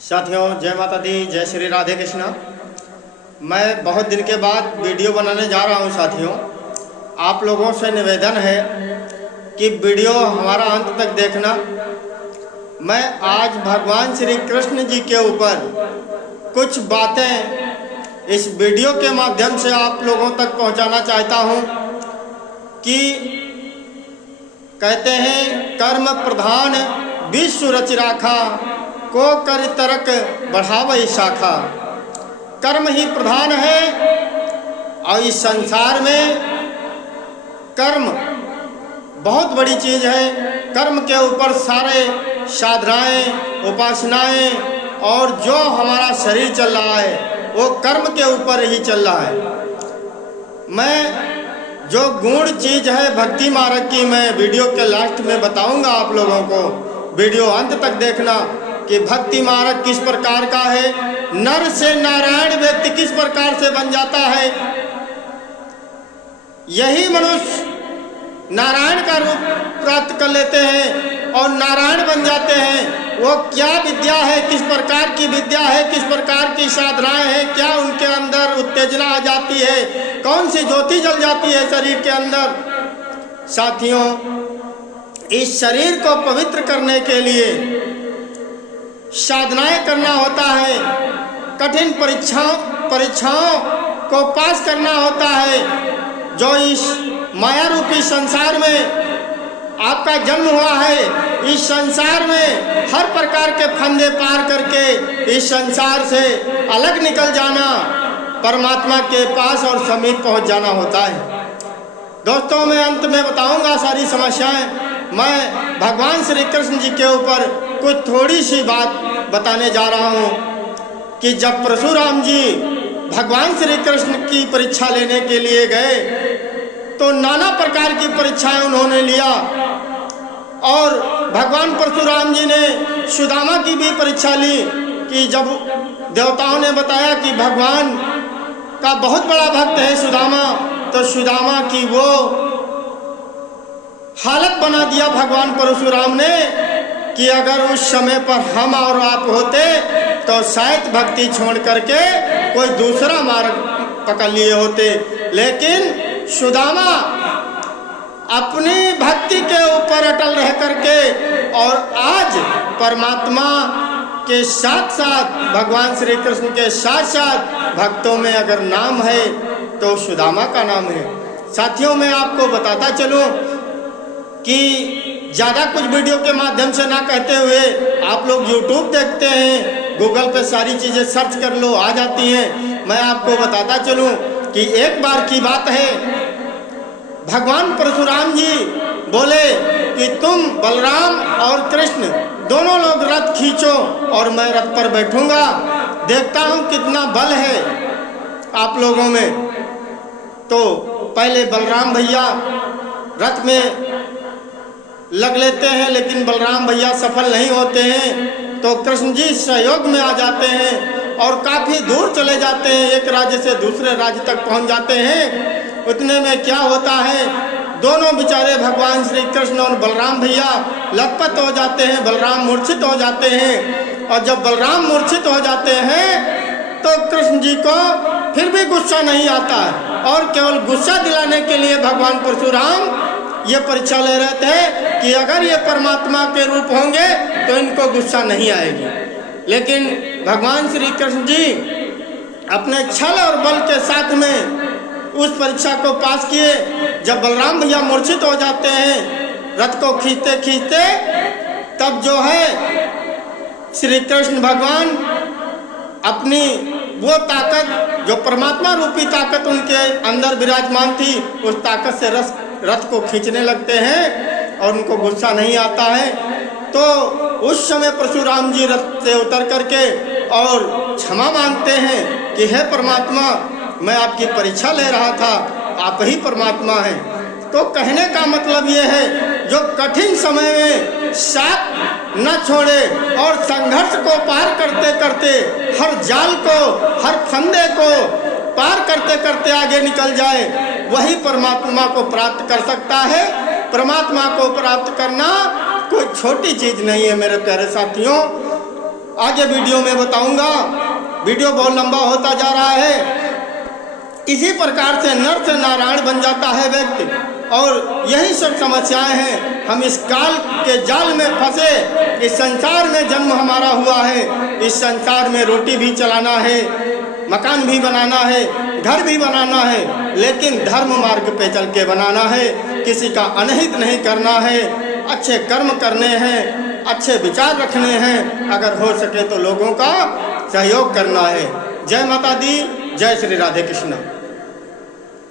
साथियों, जय माता दी, जय श्री राधे कृष्णा। मैं बहुत दिन के बाद वीडियो बनाने जा रहा हूं। साथियों, आप लोगों से निवेदन है कि वीडियो हमारा अंत तक देखना। मैं आज भगवान श्री कृष्ण जी के ऊपर कुछ बातें इस वीडियो के माध्यम से आप लोगों तक पहुंचाना चाहता हूं कि कहते हैं कर्म प्रधान विश्व रच राखा, को कर तरक बढ़ावई शाखा। कर्म ही प्रधान है और इस संसार में कर्म बहुत बड़ी चीज़ है। कर्म के ऊपर सारे साधनाएं, उपासनाएं और जो हमारा शरीर चल रहा है वो कर्म के ऊपर ही चल रहा है। मैं जो गूढ़ चीज़ है भक्ति मार्ग की, मैं वीडियो के लास्ट में बताऊंगा आप लोगों को। वीडियो अंत तक देखना कि भक्ति मार्ग किस प्रकार का है, नर से नारायण व्यक्ति किस प्रकार से बन जाता है। यही मनुष्य नारायण का रूप प्राप्त कर लेते हैं और नारायण बन जाते हैं। वो क्या विद्या है, किस प्रकार की विद्या है, किस प्रकार की साधनाएं हैं, क्या उनके अंदर उत्तेजना आ जाती है, कौन सी ज्योति जल जाती है शरीर के अंदर। साथियों, इस शरीर को पवित्र करने के लिए साधनाएं करना होता है, कठिन परीक्षाओं को पास करना होता है। जो इस माया रूपी संसार में आपका जन्म हुआ है, इस संसार में हर प्रकार के फंदे पार करके इस संसार से अलग निकल जाना, परमात्मा के पास और समीप पहुंच जाना होता है। दोस्तों, मैं अंत में बताऊंगा सारी समस्याएं। मैं भगवान श्री कृष्ण जी के ऊपर कुछ थोड़ी सी बात बताने जा रहा हूँ कि जब परशुराम जी भगवान श्री कृष्ण की परीक्षा लेने के लिए गए तो नाना प्रकार की परीक्षाएं उन्होंने लिया और भगवान परशुराम जी ने सुदामा की भी परीक्षा ली कि जब देवताओं ने बताया कि भगवान का बहुत बड़ा भक्त है सुदामा, तो सुदामा की वो हालत बना दिया भगवान परशुराम ने कि अगर उस समय पर हम और आप होते तो शायद भक्ति छोड़ करके कोई दूसरा मार्ग पकड़ लिए होते। लेकिन सुदामा अपनी भक्ति के ऊपर अटल रह करके और आज परमात्मा के साथ साथ, भगवान श्री कृष्ण के साथ साथ भक्तों में अगर नाम है तो सुदामा का नाम है। साथियों, मैं आपको बताता चलूं कि ज़्यादा कुछ वीडियो के माध्यम से ना कहते हुए, आप लोग YouTube देखते हैं, गूगल पे सारी चीज़ें सर्च कर लो, आ जाती हैं। मैं आपको बताता चलूं कि एक बार की बात है, भगवान परशुराम जी बोले कि तुम बलराम और कृष्ण दोनों लोग रथ खींचो और मैं रथ पर बैठूंगा, देखता हूँ कितना बल है आप लोगों में। तो पहले बलराम भैया रथ में लग लेते हैं, लेकिन बलराम भैया सफल नहीं होते हैं। तो कृष्ण जी सहयोग में आ जाते हैं और काफ़ी दूर चले जाते हैं, एक राज्य से दूसरे राज्य तक पहुंच जाते हैं। उतने में क्या होता है, दोनों बेचारे भगवान श्री कृष्ण और बलराम भैया लथपथ हो जाते हैं, बलराम मूर्छित हो जाते हैं। और जब बलराम मूर्छित हो जाते हैं तो कृष्ण जी को फिर भी गुस्सा नहीं आता है और केवल गुस्सा दिलाने के लिए भगवान परशुराम ये परीक्षा ले रहे थे कि अगर ये परमात्मा के रूप होंगे तो इनको गुस्सा नहीं आएगी। लेकिन भगवान श्री कृष्ण जी अपने छल और बल के साथ में उस परीक्षा को पास किए। जब बलराम भैया मूर्छित हो जाते हैं रथ को खींचते खींचते, तब जो है श्री कृष्ण भगवान अपनी वो ताकत, जो परमात्मा रूपी ताकत उनके अंदर विराजमान थी, उस ताकत से रथ को खींचने लगते हैं और उनको गुस्सा नहीं आता है। तो उस समय परशुराम जी रथ से उतर करके और क्षमा मांगते हैं कि हे परमात्मा, मैं आपकी परीक्षा ले रहा था, आप ही परमात्मा हैं। तो कहने का मतलब ये है, जो कठिन समय में साथ न छोड़े और संघर्ष को पार करते करते, हर जाल को, हर फंदे को पार करते करते आगे निकल जाए, वही परमात्मा को प्राप्त कर सकता है। परमात्मा को प्राप्त करना कोई छोटी चीज नहीं है मेरे प्यारे साथियों। आगे वीडियो में बताऊंगा। वीडियो बहुत लंबा होता जा रहा है। इसी प्रकार से नर से नारायण बन जाता है व्यक्ति, और यही सब समस्याएं हैं। हम इस काल के जाल में फंसे, इस संसार में जन्म हमारा हुआ है, इस संसार में रोटी भी चलाना है, मकान भी बनाना है, घर भी बनाना है, लेकिन धर्म मार्ग पे चल के बनाना है। किसी का अनहित नहीं करना है, अच्छे कर्म करने हैं, अच्छे विचार रखने हैं, अगर हो सके तो लोगों का सहयोग करना है। जय माता दी, जय श्री राधे कृष्ण।